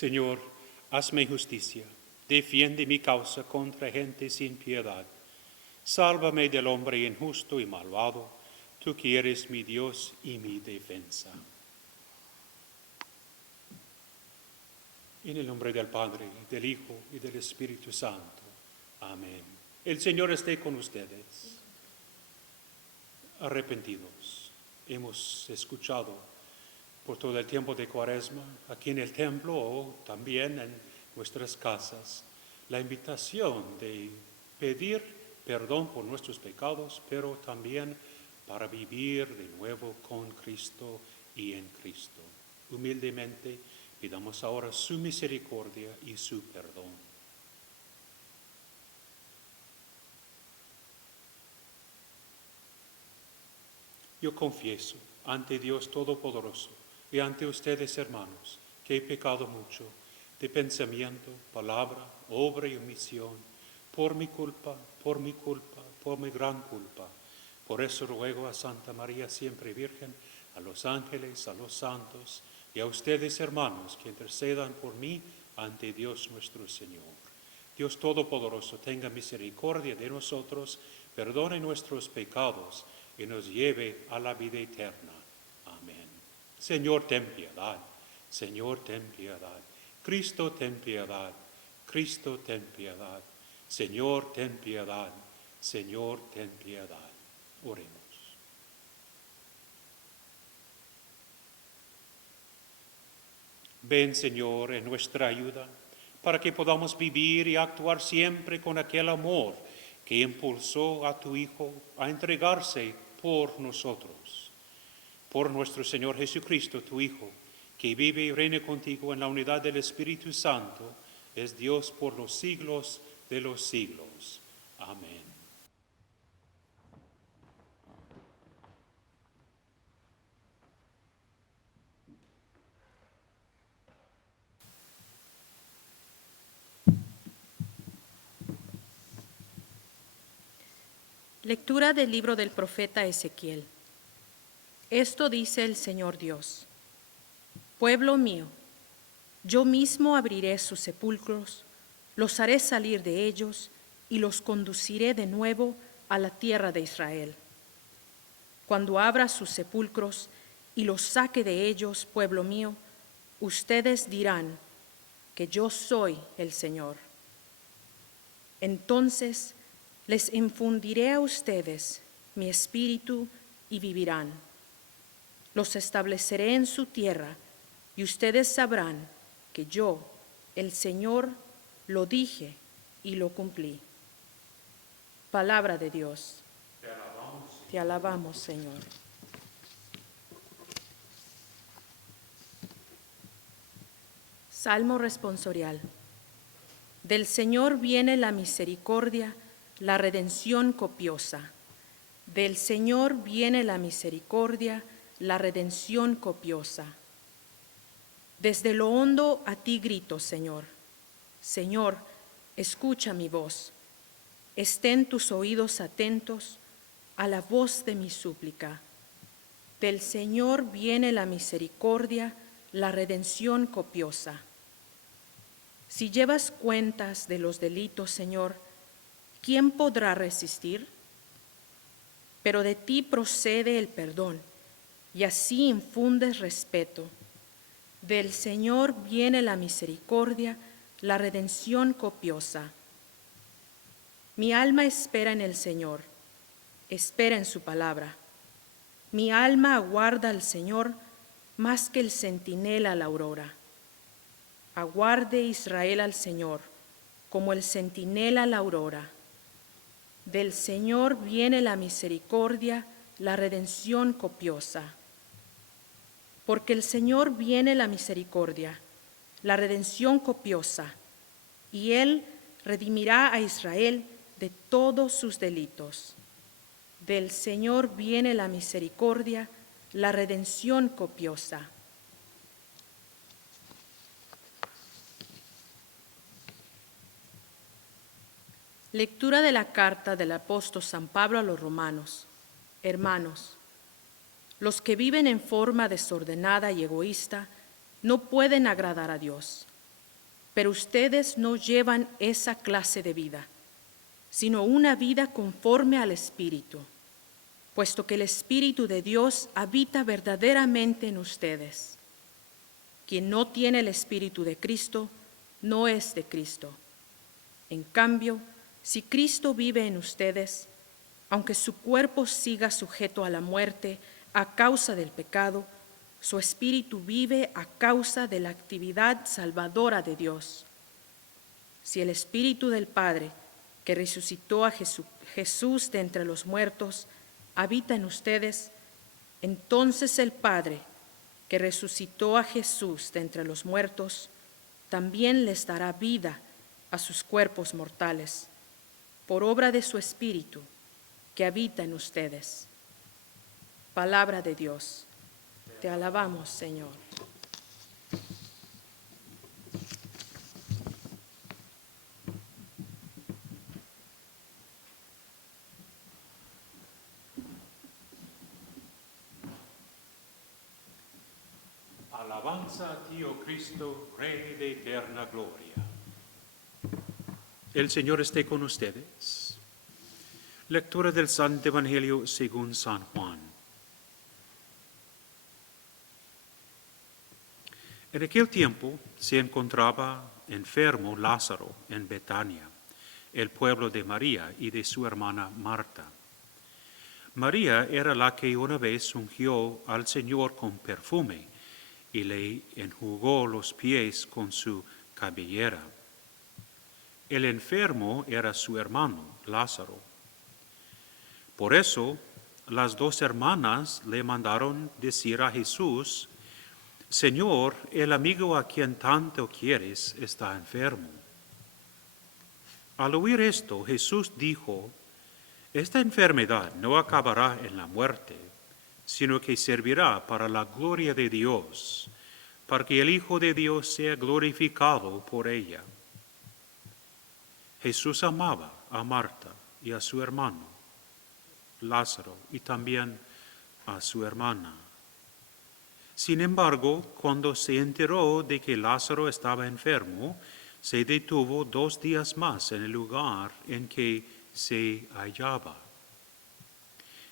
Señor, hazme justicia, defiende mi causa contra gente sin piedad. Sálvame del hombre injusto y malvado, tú que eres mi Dios y mi defensa. En el nombre del Padre, del Hijo y del Espíritu Santo. Amén. El Señor esté con ustedes. Arrepentidos. Hemos escuchado por todo el tiempo de Cuaresma, aquí en el templo o también en nuestras casas, la invitación de pedir perdón por nuestros pecados, pero también para vivir de nuevo con Cristo y en Cristo. Humildemente pidamos ahora su misericordia y su perdón. Yo confieso ante Dios Todopoderoso y ante ustedes, hermanos, que he pecado mucho de pensamiento, palabra, obra y omisión, por mi culpa, por mi gran culpa. Por eso ruego a Santa María siempre Virgen, a los ángeles, a los santos y a ustedes, hermanos, que intercedan por mí ante Dios nuestro Señor. Dios Todopoderoso tenga misericordia de nosotros, perdone nuestros pecados y nos lleve a la vida eterna. Amén. Señor, ten piedad. Señor, ten piedad. Cristo, ten piedad. Cristo, ten piedad. Señor, ten piedad. Señor, ten piedad. Oremos. Ven, Señor, en nuestra ayuda, para que podamos vivir y actuar siempre con aquel amor que impulsó a tu Hijo a entregarse por nosotros. Por nuestro Señor Jesucristo, tu Hijo, que vive y reina contigo en la unidad del Espíritu Santo, es Dios por los siglos de los siglos. Amén. Lectura del libro del profeta Ezequiel. Esto dice el Señor Dios: Pueblo mío, yo mismo abriré sus sepulcros, los haré salir de ellos y los conduciré de nuevo a la tierra de Israel. Cuando abra sus sepulcros y los saque de ellos, pueblo mío, ustedes dirán que yo soy el Señor. Entonces les infundiré a ustedes mi espíritu y vivirán. Los estableceré en su tierra y ustedes sabrán que yo, el Señor, lo dije y lo cumplí. Palabra de Dios. Te alabamos, Señor. Salmo responsorial. Del Señor viene la misericordia, la redención copiosa. Del Señor viene la misericordia, la redención copiosa. Desde lo hondo a ti grito, Señor. Señor, escucha mi voz. Estén tus oídos atentos a la voz de mi súplica. Del Señor viene la misericordia, la redención copiosa. Si llevas cuentas de los delitos, Señor, ¿quién podrá resistir? Pero de ti procede el perdón, y así infundes respeto. Del Señor viene la misericordia, la redención copiosa. Mi alma espera en el Señor, espera en su palabra. Mi alma aguarda al Señor más que el centinela a la aurora. Aguarde Israel al Señor, como el centinela a la aurora. Del Señor viene la misericordia, la redención copiosa. Porque el Señor viene la misericordia, la redención copiosa, y Él redimirá a Israel de todos sus delitos. Del Señor viene la misericordia, la redención copiosa. Lectura de la carta del apóstol San Pablo a los romanos. Hermanos, los que viven en forma desordenada y egoísta no pueden agradar a Dios. pero ustedes no llevan esa clase de vida, sino una vida conforme al Espíritu, puesto que el Espíritu de Dios habita verdaderamente en ustedes. Quien no tiene el Espíritu de Cristo no es de Cristo. En cambio, si Cristo vive en ustedes, aunque su cuerpo siga sujeto a la muerte a causa del pecado, su espíritu vive a causa de la actividad salvadora de Dios. Si el Espíritu del Padre, que resucitó a Jesús de entre los muertos, habita en ustedes, entonces el Padre, que resucitó a Jesús de entre los muertos, también les dará vida a sus cuerpos mortales, por obra de su Espíritu, que habita en ustedes. Palabra de Dios. Te alabamos, Señor. Alabanza a ti, oh Cristo, Rey de eterna gloria. El Señor esté con ustedes. Lectura del Santo Evangelio según San Juan. En aquel tiempo se encontraba enfermo Lázaro en Betania, el pueblo de María y de su hermana Marta. María era la que una vez ungió al Señor con perfume y le enjugó los pies con su cabellera. El enfermo era su hermano, Lázaro. Por eso, las dos hermanas le mandaron decir a Jesús: Señor, el amigo a quien tanto quieres está enfermo. Al oír esto, Jesús dijo: esta enfermedad no acabará en la muerte, sino que servirá para la gloria de Dios, para que el Hijo de Dios sea glorificado por ella. Jesús amaba a Marta y a su hermano, Lázaro, y también a su hermana. Sin embargo, cuando se enteró de que Lázaro estaba enfermo, se detuvo 2 días más en el lugar en que se hallaba.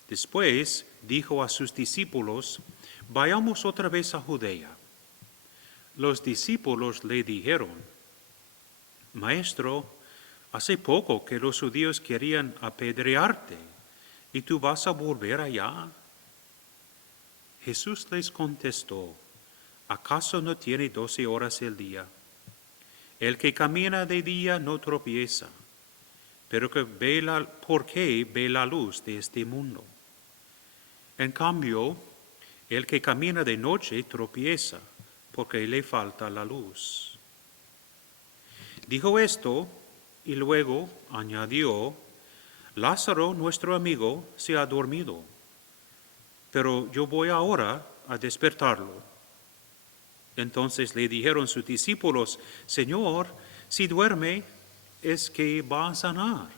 Después dijo a sus discípulos: vayamos otra vez a Judea. Los discípulos le dijeron: Maestro, hace poco que los judíos querían apedrearte, ¿y tú vas a volver allá? Jesús les contestó: ¿acaso no tiene 12 horas el día? El que camina de día no tropieza, pero ¿por qué ve la luz de este mundo? En cambio, el que camina de noche tropieza, porque le falta la luz. Dijo esto y luego añadió: Lázaro, nuestro amigo, se ha dormido, pero yo voy ahora a despertarlo. Entonces le dijeron sus discípulos: Señor, si duerme, es que va a sanar.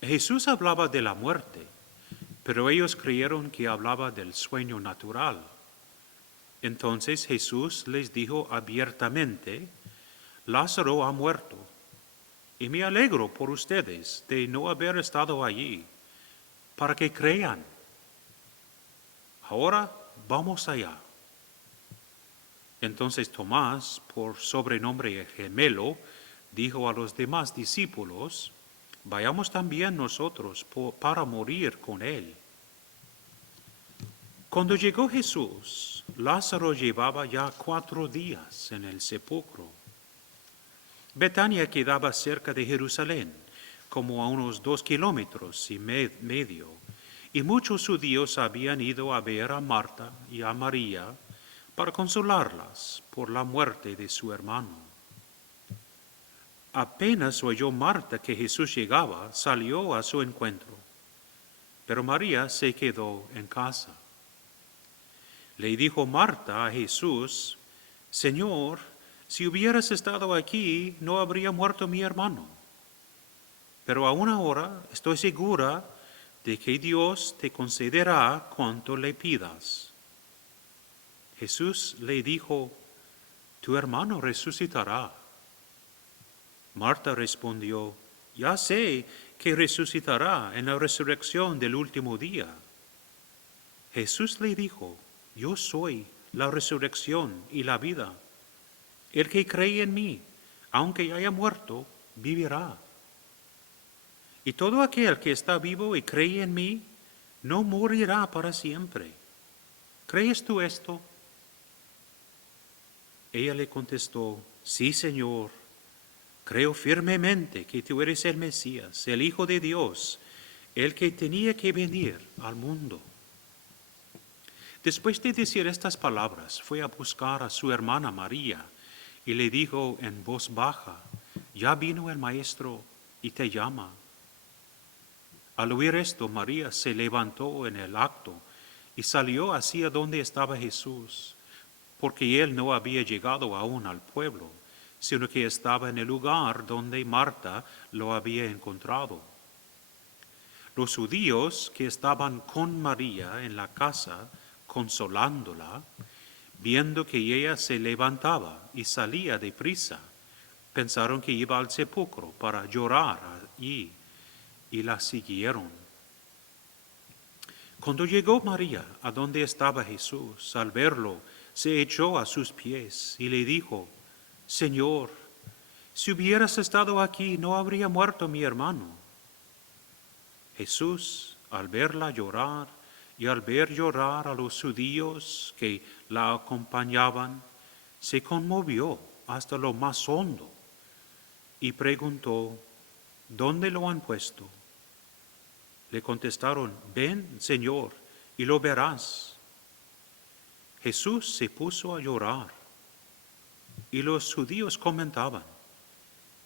Jesús hablaba de la muerte, pero ellos creyeron que hablaba del sueño natural. Entonces Jesús les dijo abiertamente: Lázaro ha muerto, y me alegro por ustedes de no haber estado allí, para que crean. Ahora vamos allá. Entonces Tomás, por sobrenombre Gemelo, dijo a los demás discípulos: vayamos también nosotros para morir con él. Cuando llegó Jesús, Lázaro llevaba ya 4 días en el sepulcro. Betania quedaba cerca de Jerusalén, como a unos 2 kilómetros y medio, y muchos judíos habían ido a ver a Marta y a María para consolarlas por la muerte de su hermano. Apenas oyó Marta que Jesús llegaba, salió a su encuentro, pero María se quedó en casa. Le dijo Marta a Jesús: Señor, si hubieras estado aquí, no habría muerto mi hermano. Pero aún ahora estoy segura de que Dios te concederá cuanto le pidas. Jesús le dijo: tu hermano resucitará. Marta respondió, ya sé que resucitará en la resurrección del último día. Jesús le dijo, yo soy la resurrección y la vida. El que cree en mí, aunque haya muerto, vivirá. Y todo aquel que está vivo y cree en mí, no morirá para siempre. ¿Crees tú esto? Ella le contestó, sí, Señor, creo firmemente que tú eres el Mesías, el Hijo de Dios, el que tenía que venir al mundo. Después de decir estas palabras, fue a buscar a su hermana María y le dijo en voz baja, ya vino el Maestro y te llama. Al oír esto, María se levantó en el acto y salió hacia donde estaba Jesús, porque él no había llegado aún al pueblo, sino que estaba en el lugar donde Marta lo había encontrado. Los judíos que estaban con María en la casa, consolándola, viendo que ella se levantaba y salía deprisa, pensaron que iba al sepulcro para llorar allí y la siguieron. Cuando llegó María a donde estaba Jesús, al verlo, se echó a sus pies y le dijo, Señor, si hubieras estado aquí, no habría muerto mi hermano. Jesús, al verla llorar y al ver llorar a los judíos que la acompañaban, se conmovió hasta lo más hondo y preguntó, ¿dónde lo han puesto? Le contestaron, ven, Señor, y lo verás. Jesús se puso a llorar y los judíos comentaban,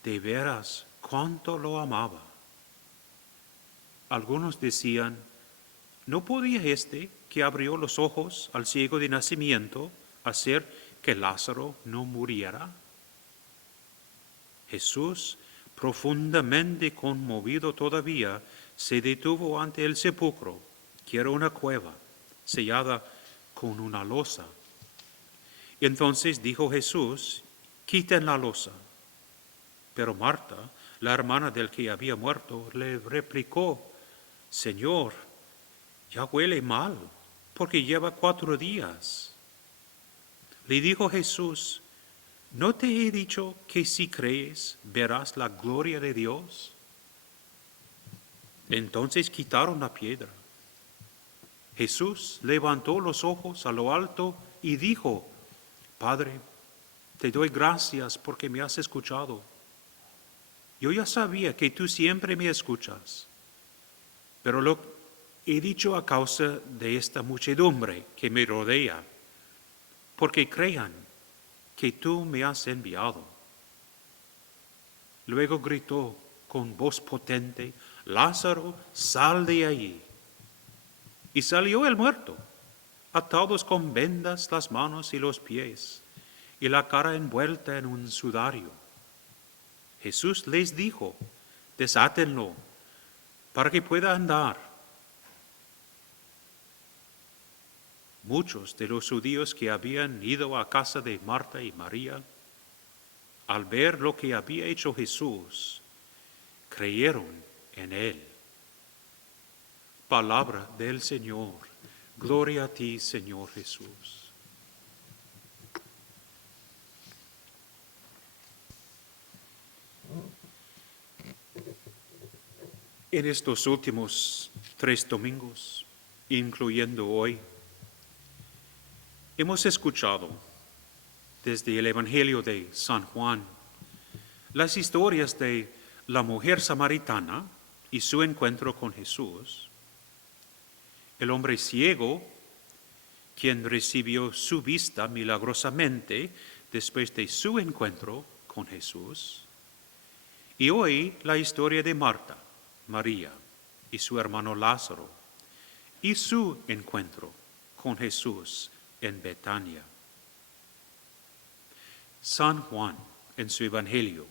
de veras, cuánto lo amaba. Algunos decían, ¿no podía este que abrió los ojos al ciego de nacimiento hacer que Lázaro no muriera? Jesús, profundamente conmovido todavía, se detuvo ante el sepulcro, que era una cueva, sellada con una losa. Y entonces dijo Jesús, quiten la losa. Pero Marta, la hermana del que había muerto, le replicó, Señor, ya huele mal, porque lleva 4 días. Le dijo Jesús, ¿no te he dicho que si crees verás la gloria de Dios? Entonces quitaron la piedra. Jesús levantó los ojos a lo alto y dijo, Padre, te doy gracias porque me has escuchado. Yo ya sabía que tú siempre me escuchas, pero lo he dicho a causa de esta muchedumbre que me rodea, porque crean que tú me has enviado. Luego gritó con voz potente, Lázaro, sal de allí. Y salió el muerto, atados con vendas las manos y los pies, y la cara envuelta en un sudario. Jesús les dijo, desátenlo, para que pueda andar. Muchos de los judíos que habían ido a casa de Marta y María, al ver lo que había hecho Jesús, creyeron en él. Palabra del Señor. Gloria a ti, Señor Jesús. En estos últimos 3 domingos, incluyendo hoy, hemos escuchado desde el Evangelio de San Juan las historias de la mujer samaritana y su encuentro con Jesús, el hombre ciego, quien recibió su vista milagrosamente después de su encuentro con Jesús, y hoy la historia de Marta, María y su hermano Lázaro, y su encuentro con Jesús en Betania. San Juan, en su Evangelio,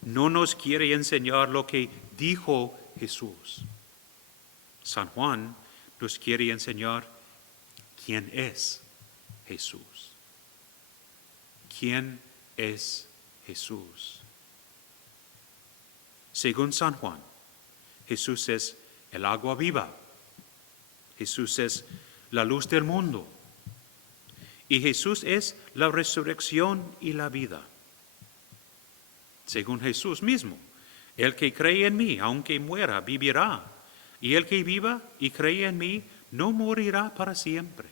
no nos quiere enseñar lo que dijo Jesús. San Juan nos quiere enseñar quién es Jesús. ¿quién es Jesús? Según San Juan, Jesús es el agua viva. Jesús es la luz del mundo. Y Jesús es la resurrección y la vida. Según Jesús mismo, el que cree en mí, aunque muera, vivirá. Y el que viva y cree en mí, no morirá para siempre.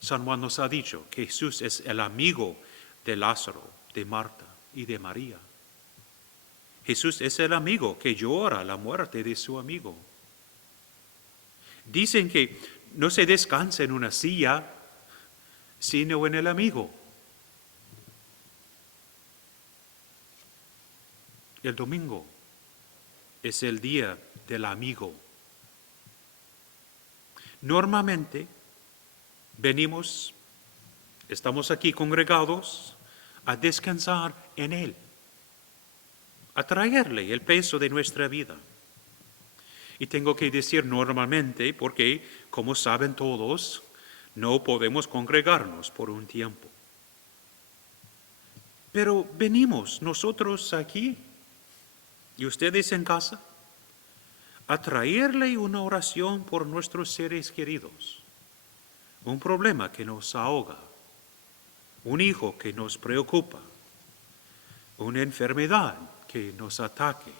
San Juan nos ha dicho que Jesús es el amigo de Lázaro, de Marta y de María. Jesús es el amigo que llora la muerte de su amigo. Dicen que no se descansa en una silla, sino en el amigo. El domingo es el día del amigo. Normalmente estamos aquí congregados a descansar en Él, a traerle el peso de nuestra vida. Y tengo que decir normalmente porque, como saben todos, no podemos congregarnos por un tiempo. Pero venimos nosotros aquí y ustedes en casa a traerle una oración por nuestros seres queridos, un problema que nos ahoga, un hijo que nos preocupa, una enfermedad que nos ataque,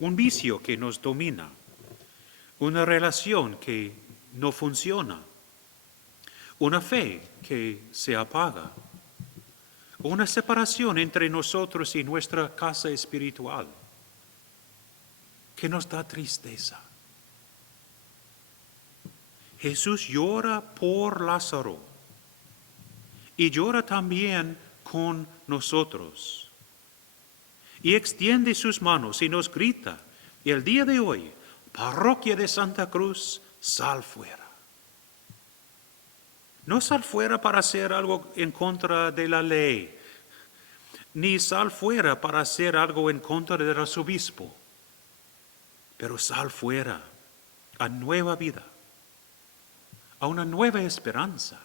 un vicio que nos domina, una relación que no funciona, una fe que se apaga, una separación entre nosotros y nuestra casa espiritual que nos da tristeza. Jesús llora por Lázaro y llora también con nosotros. Y extiende sus manos y nos grita, el día de hoy, Parroquia de Santa Cruz, sal fuera. No sal fuera para hacer algo en contra de la ley, ni sal fuera para hacer algo en contra del arzobispo, pero sal fuera a nueva vida, a una nueva esperanza.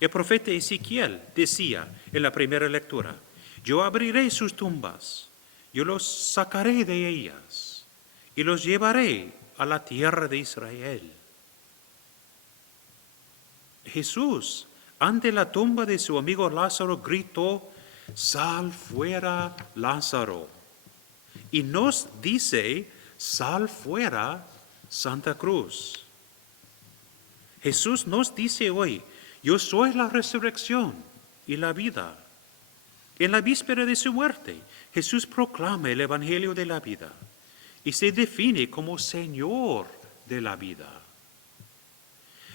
El profeta Ezequiel decía en la primera lectura, yo abriré sus tumbas, yo los sacaré de ellas y los llevaré a la tierra de Israel. Jesús, ante la tumba de su amigo Lázaro, gritó, sal fuera, Lázaro. Y nos dice, sal fuera, Santa Cruz. Jesús nos dice hoy, yo soy la resurrección y la vida. En la víspera de su muerte, Jesús proclama el Evangelio de la vida y se define como Señor de la vida.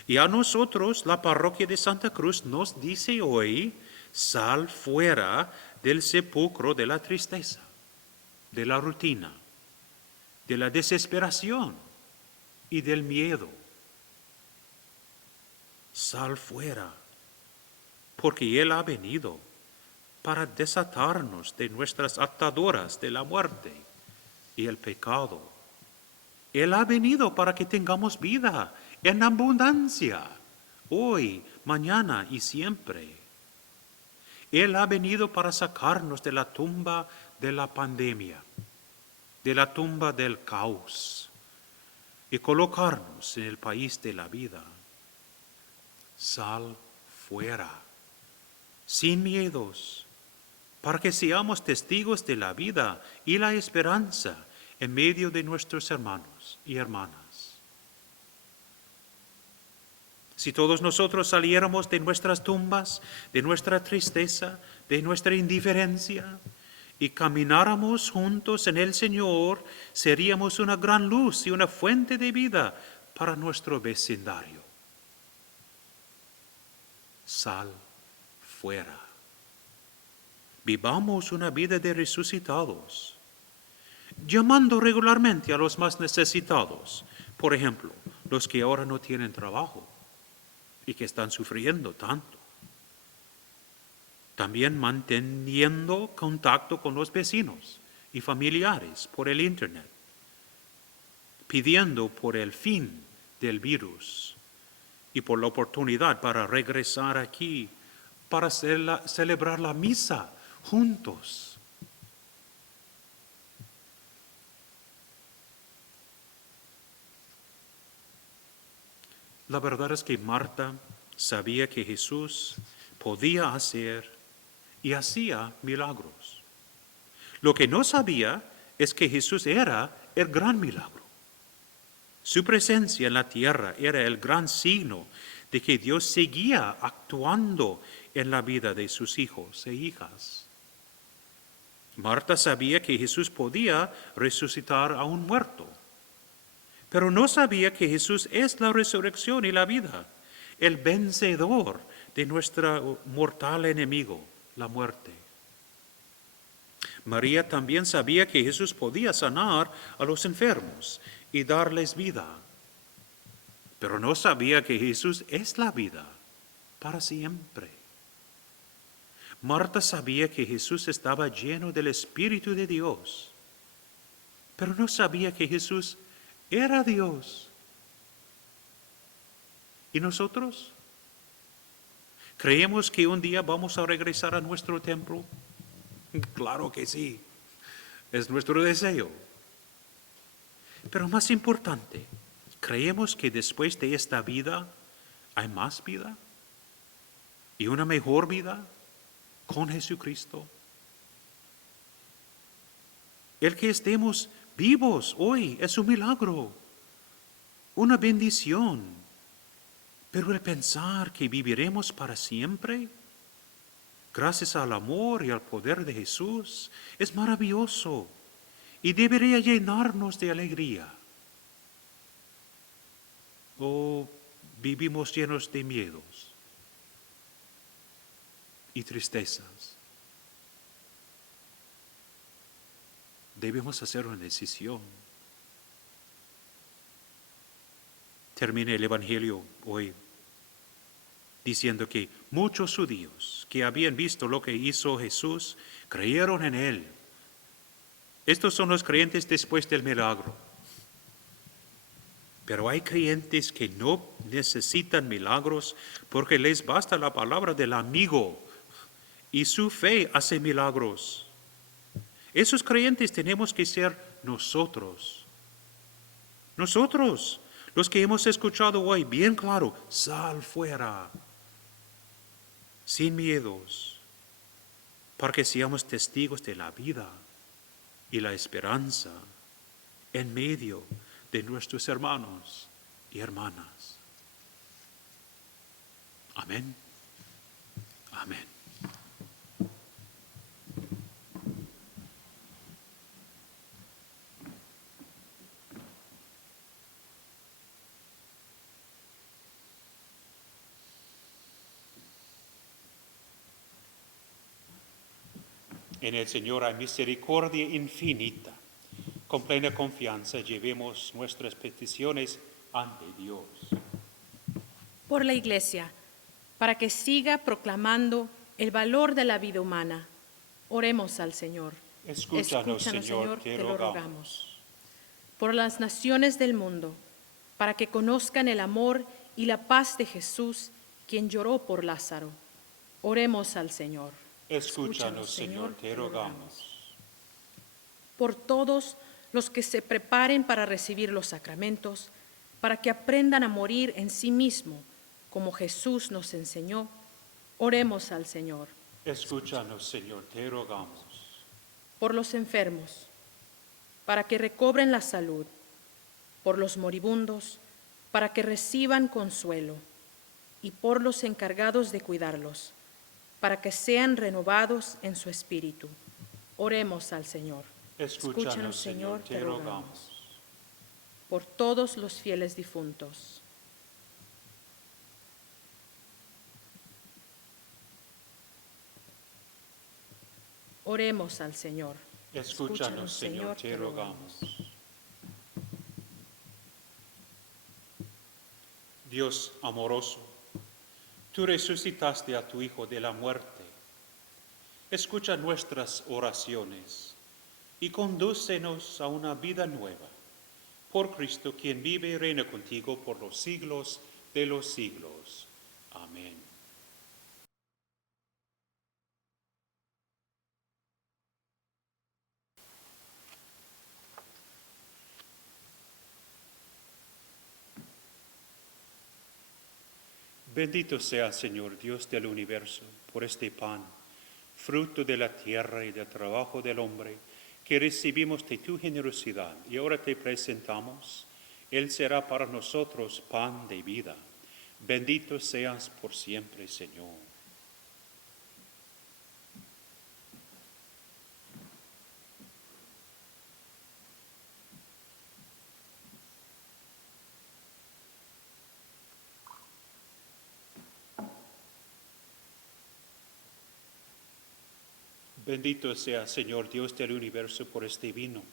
Y a nosotros, la parroquia de Santa Cruz nos dice hoy, sal fuera del sepulcro de la tristeza, de la rutina, de la desesperación y del miedo. Sal fuera, porque Él ha venido para desatarnos de nuestras ataduras de la muerte y el pecado. Él ha venido para que tengamos vida en abundancia, hoy, mañana y siempre. Él ha venido para sacarnos de la tumba de la pandemia, de la tumba del caos, y colocarnos en el país de la vida. Sal fuera, sin miedos, para que seamos testigos de la vida y la esperanza en medio de nuestros hermanos y hermanas. Si todos nosotros saliéramos de nuestras tumbas, de nuestra tristeza, de nuestra indiferencia, y camináramos juntos en el Señor, seríamos una gran luz y una fuente de vida para nuestro vecindario. Sal fuera. Vivamos una vida de resucitados, llamando regularmente a los más necesitados, por ejemplo, los que ahora no tienen trabajo y que están sufriendo tanto. También manteniendo contacto con los vecinos y familiares por el Internet, pidiendo por el fin del virus y por la oportunidad para regresar aquí, para celebrar la misa juntos. La verdad es que Marta sabía que Jesús podía hacer y hacía milagros. Lo que no sabía es que Jesús era el gran milagro. Su presencia en la tierra era el gran signo de que Dios seguía actuando en la vida de sus hijos e hijas. Marta sabía que Jesús podía resucitar a un muerto, pero no sabía que Jesús es la resurrección y la vida, el vencedor de nuestro mortal enemigo, la muerte. María también sabía que Jesús podía sanar a los enfermos y darles vida, pero no sabía que Jesús es la vida para siempre. Marta sabía que Jesús estaba lleno del Espíritu de Dios, pero no sabía que Jesús era Dios. ¿Y nosotros? ¿Creemos que un día vamos a regresar a nuestro templo? Claro que sí, es nuestro deseo. Pero más importante, ¿creemos que después de esta vida hay más vida? ¿Y una mejor vida con Jesucristo? El que estemos vivos hoy es un milagro, una bendición. Pero el pensar que viviremos para siempre, gracias al amor y al poder de Jesús, es maravilloso y debería llenarnos de alegría. ¿O vivimos llenos de miedos y tristezas? Debemos hacer una decisión. Termina el Evangelio hoy diciendo que muchos judíos que habían visto lo que hizo Jesús creyeron en él. Estos son los creyentes después del milagro. Pero hay creyentes que no necesitan milagros porque les basta la palabra del amigo y su fe hace milagros. Esos creyentes tenemos que ser nosotros. Nosotros, los que hemos escuchado hoy, bien claro, sal fuera, sin miedos, para que seamos testigos de la vida y la esperanza en medio de nuestros hermanos y hermanas. Amén. Amén. En el Señor hay misericordia infinita. Con plena confianza llevemos nuestras peticiones ante Dios. Por la Iglesia, para que siga proclamando el valor de la vida humana, oremos al Señor. Escúchanos, Señor, te rogamos. Por las naciones del mundo, para que conozcan el amor y la paz de Jesús, quien lloró por Lázaro. Oremos al Señor. Escúchanos, Señor, te rogamos. Por todos los que se preparen para recibir los sacramentos, para que aprendan a morir en sí mismo, como Jesús nos enseñó, oremos al Señor. Escúchanos, Señor, te rogamos. Por los enfermos, para que recobren la salud, por los moribundos, para que reciban consuelo, y por los encargados de cuidarlos, para que sean renovados en su espíritu. Oremos al Señor. Escúchanos, Señor, te rogamos. Por todos los fieles difuntos. Oremos al Señor. Escúchanos, Señor, te rogamos. Dios amoroso, tú resucitaste a tu Hijo de la muerte. Escucha nuestras oraciones y condúcenos a una vida nueva. Por Cristo, quien vive y reina contigo por los siglos de los siglos. Amén. Bendito sea, Señor, Dios del universo, por este pan, fruto de la tierra y del trabajo del hombre, que recibimos de tu generosidad y ahora te presentamos. Él será para nosotros pan de vida. Bendito seas por siempre, Señor. Bendito sea, Señor, Dios del universo, por este vino,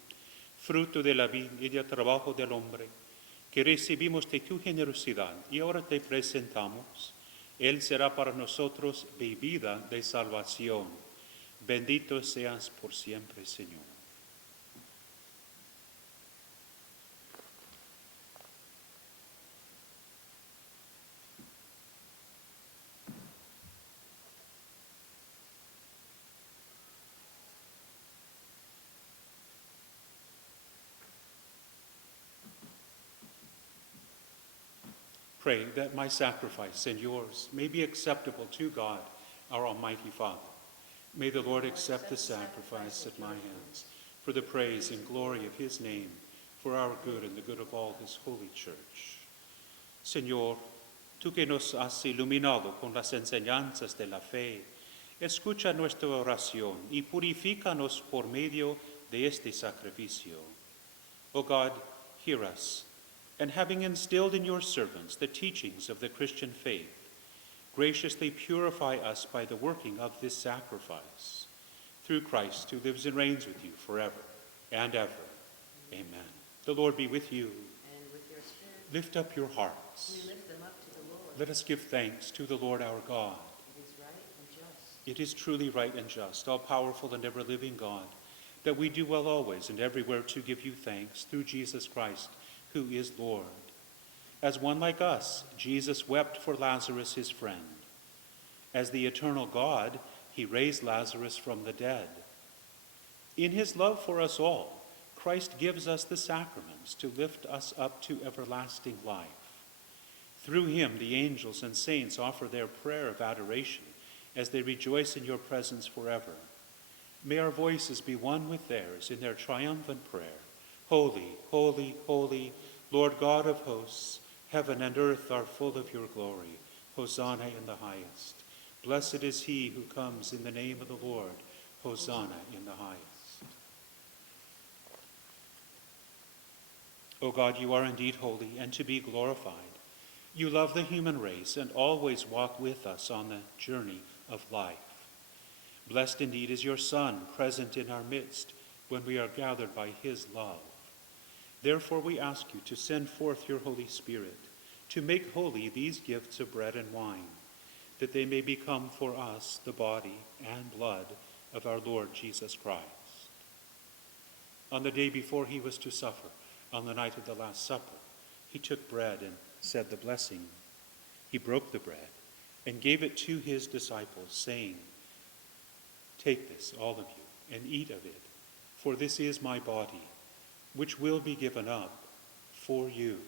fruto de la vid y del trabajo del hombre, que recibimos de tu generosidad y ahora te presentamos. Él será para nosotros bebida de salvación. Bendito seas por siempre, Señor. Pray that my sacrifice and yours may be acceptable to God, our Almighty Father. May the Lord accept the sacrifice at my hands for the praise and glory of his name, for our good and the good of all his holy church. Señor, tú que nos has iluminado con las enseñanzas de la fe, escucha nuestra oración y purifícanos por medio de este sacrificio. O God, hear us, and having instilled in your servants the teachings of the Christian faith, graciously purify us by the working of this sacrifice. Through Christ, who lives and reigns with you forever and ever. Amen. The Lord be with you. And with your spirit. Lift up your hearts. We lift them up to the Lord. Let us give thanks to the Lord our God. It is right and just. It is truly right and just, all-powerful and ever-living God, that we do well always and everywhere to give you thanks through Jesus Christ, who is Lord. As one like us, Jesus wept for Lazarus, his friend. As the eternal God, he raised Lazarus from the dead. In his love for us all, Christ gives us the sacraments to lift us up to everlasting life. Through him, the angels and saints offer their prayer of adoration as they rejoice in your presence forever. May our voices be one with theirs in their triumphant prayer. Holy, holy, holy, Lord God of hosts, heaven and earth are full of your glory. Hosanna in the highest. Blessed is he who comes in the name of the Lord. Hosanna in the highest. O God, you are indeed holy and to be glorified. You love the human race and always walk with us on the journey of life. Blessed indeed is your Son, present in our midst when we are gathered by his love. Therefore we ask you to send forth your Holy Spirit to make holy these gifts of bread and wine, that they may become for us the body and blood of our Lord Jesus Christ. On the day before he was to suffer, on the night of the Last Supper, he took bread and said the blessing. He broke the bread and gave it to his disciples, saying, "Take this, all of you, and eat of it, for this is my body, which will be given up for you."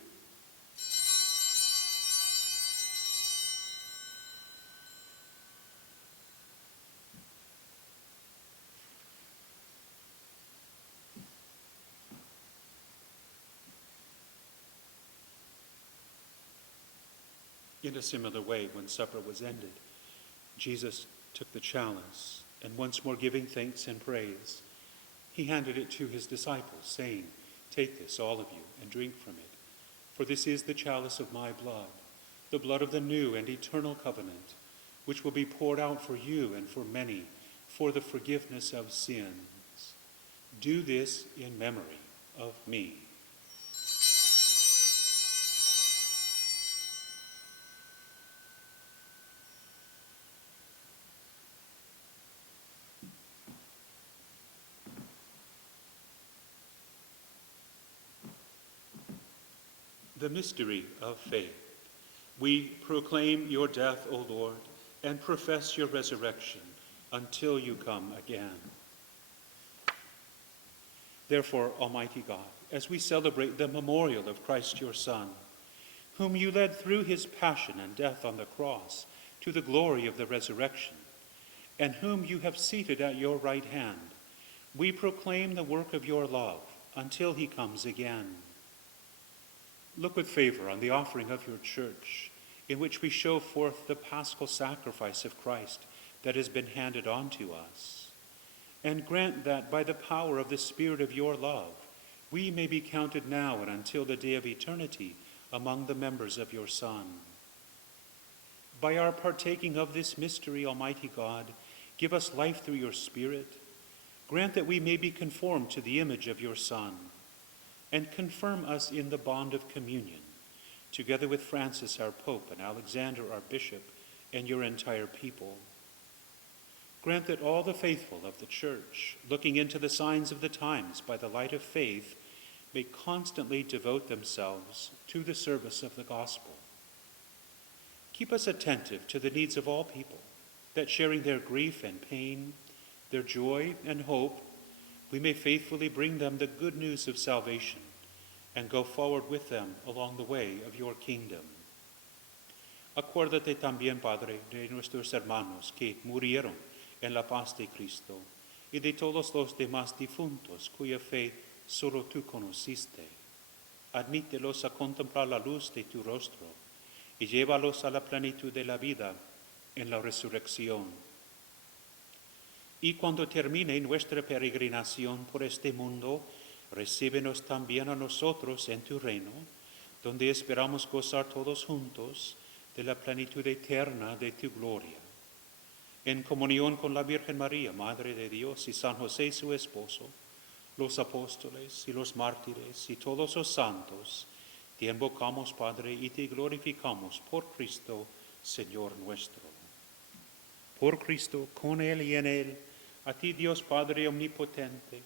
In a similar way, when supper was ended, Jesus took the chalice, and once more giving thanks and praise, he handed it to his disciples, saying, "Take this, all of you, and drink from it, for this is the chalice of my blood, the blood of the new and eternal covenant, which will be poured out for you and for many for the forgiveness of sins. Do this in memory of me." The mystery of faith. We proclaim your death, O Lord, and profess your resurrection until you come again. Therefore, Almighty God, as we celebrate the memorial of Christ your Son, whom you led through his passion and death on the cross to the glory of the resurrection, and whom you have seated at your right hand, we proclaim the work of your love until he comes again. Look with favor on the offering of your church, in which we show forth the paschal sacrifice of Christ that has been handed on to us. And grant that by the power of the Spirit of your love, we may be counted now and until the day of eternity among the members of your Son. By our partaking of this mystery, Almighty God, give us life through your Spirit. Grant that we may be conformed to the image of your Son, and confirm us in the bond of communion, together with Francis our Pope and Alexander our Bishop and your entire people. Grant that all the faithful of the Church, looking into the signs of the times by the light of faith, may constantly devote themselves to the service of the gospel. Keep us attentive to the needs of all people, that sharing their grief and pain, their joy and hope, we may faithfully bring them the good news of salvation and go forward with them along the way of your kingdom. Acuérdate también, Padre, de nuestros hermanos que murieron en la paz de Cristo y de todos los demás difuntos cuya fe solo tú conociste. Admítelos a contemplar la luz de tu rostro y llévalos a la plenitud de la vida en la resurrección. Y cuando termine nuestra peregrinación por este mundo, recíbenos también a nosotros en tu reino, donde esperamos gozar todos juntos de la plenitud eterna de tu gloria. En comunión con la Virgen María, Madre de Dios, y San José su esposo, los apóstoles y los mártires y todos los santos, te invocamos, Padre, y te glorificamos por Cristo, Señor nuestro. Por Cristo, con Él y en Él, a ti, Dios Padre omnipotente,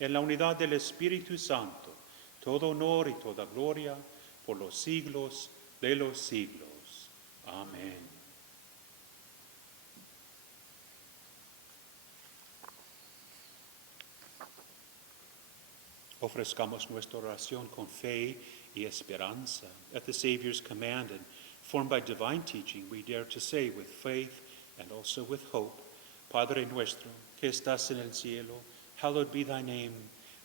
en la unidad del Espíritu Santo, todo honor y toda gloria por los siglos de los siglos. Amén. Ofrezcamos nuestra oración con fe y esperanza. At the Savior's command and formed by divine teaching, we dare to say with faith and also with hope, Padre nuestro, que estás en el cielo, hallowed be thy name.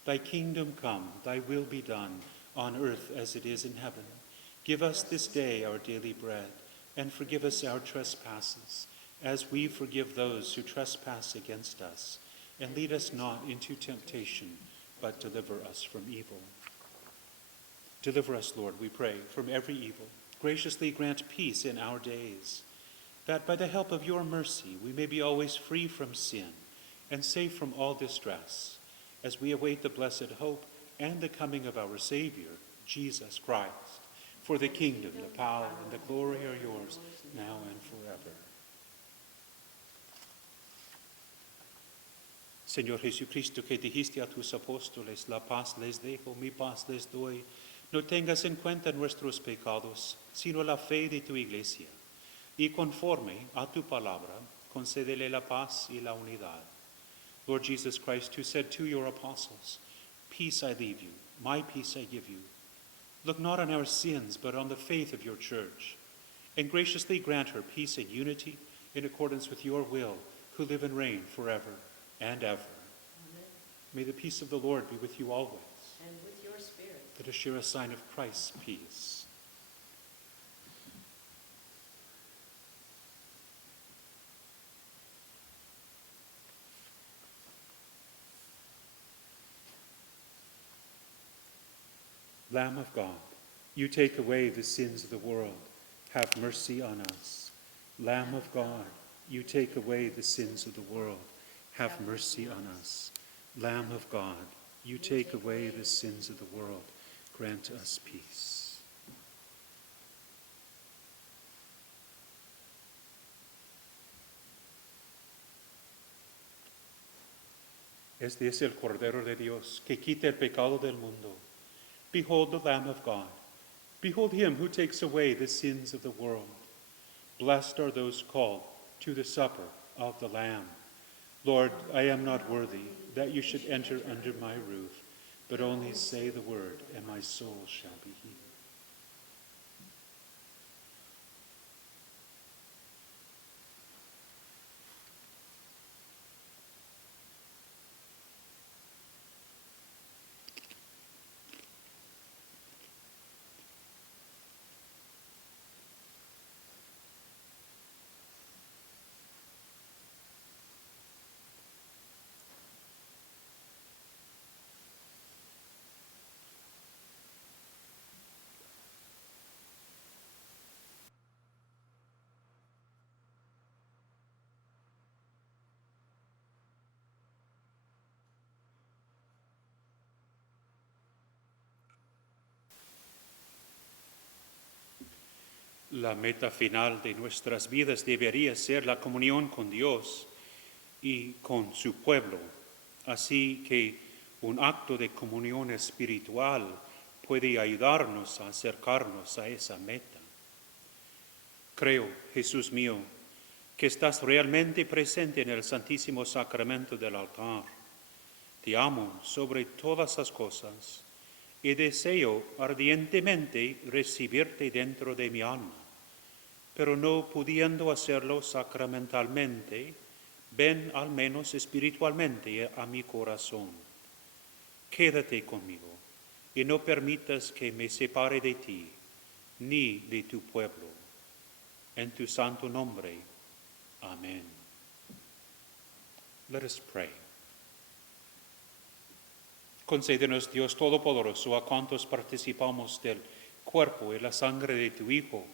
Thy kingdom come, thy will be done, on earth as it is in heaven. Give us this day our daily bread, and forgive us our trespasses, as we forgive those who trespass against us. And lead us not into temptation, but deliver us from evil. Deliver us, Lord, we pray, from every evil. Graciously grant peace in our days, that by the help of your mercy we may be always free from sin and safe from all distress, as we await the blessed hope and the coming of our Savior, Jesus Christ. For the kingdom, the power, and the glory are yours, now and forever. Señor Jesucristo, que dijiste a tus apóstoles, la paz les dejo, mi paz les doy, no tengas en cuenta nuestros pecados, sino la fe de tu iglesia, y conforme a tu palabra, concédele la paz y la unidad. Lord Jesus Christ, who said to your apostles, "Peace I leave you, my peace I give you," look not on our sins, but on the faith of your church, and graciously grant her peace and unity in accordance with your will, who live and reign forever and ever. Amen. May the peace of the Lord be with you always. And with your spirit. Let us share a sign of Christ's peace. Lamb of God, you take away the sins of the world. Have mercy on us. Lamb of God, you take away the sins of the world. Have mercy on us. Lamb of God, you take away the sins of the world. Grant us peace. Este es el Cordero de Dios que quita el pecado del mundo. Behold the Lamb of God. Behold him who takes away the sins of the world. Blessed are those called to the supper of the Lamb. Lord, I am not worthy that you should enter under my roof, but only say the word, and my soul shall be healed. La meta final de nuestras vidas debería ser la comunión con Dios y con su pueblo, así que un acto de comunión espiritual puede ayudarnos a acercarnos a esa meta. Creo, Jesús mío, que estás realmente presente en el Santísimo Sacramento del altar. Te amo sobre todas las cosas y deseo ardientemente recibirte dentro de mi alma. Pero no pudiendo hacerlo sacramentalmente, ven al menos espiritualmente a mi corazón. Quédate conmigo y no permitas que me separe de ti, ni de tu pueblo. En tu santo nombre. Amén. Let us pray. Concédenos, Dios Todopoderoso, a cuantos participamos del cuerpo y la sangre de tu Hijo,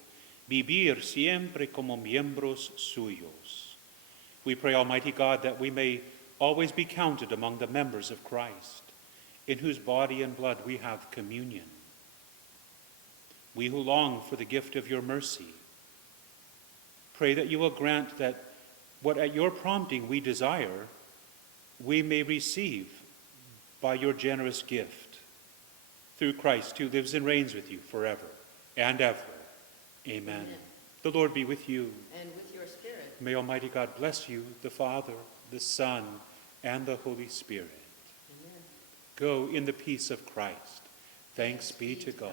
vivir siempre como miembros suyos. We pray, Almighty God, that we may always be counted among the members of Christ, in whose body and blood we have communion. We who long for the gift of your mercy, pray that you will grant that what at your prompting we desire, we may receive by your generous gift, through Christ who lives and reigns with you forever and ever. Amen. Amen. The Lord be with you. And with your spirit. May Almighty God bless you, the Father, the Son, and the Holy Spirit. Amen. Go in the peace of Christ. Thanks be to God.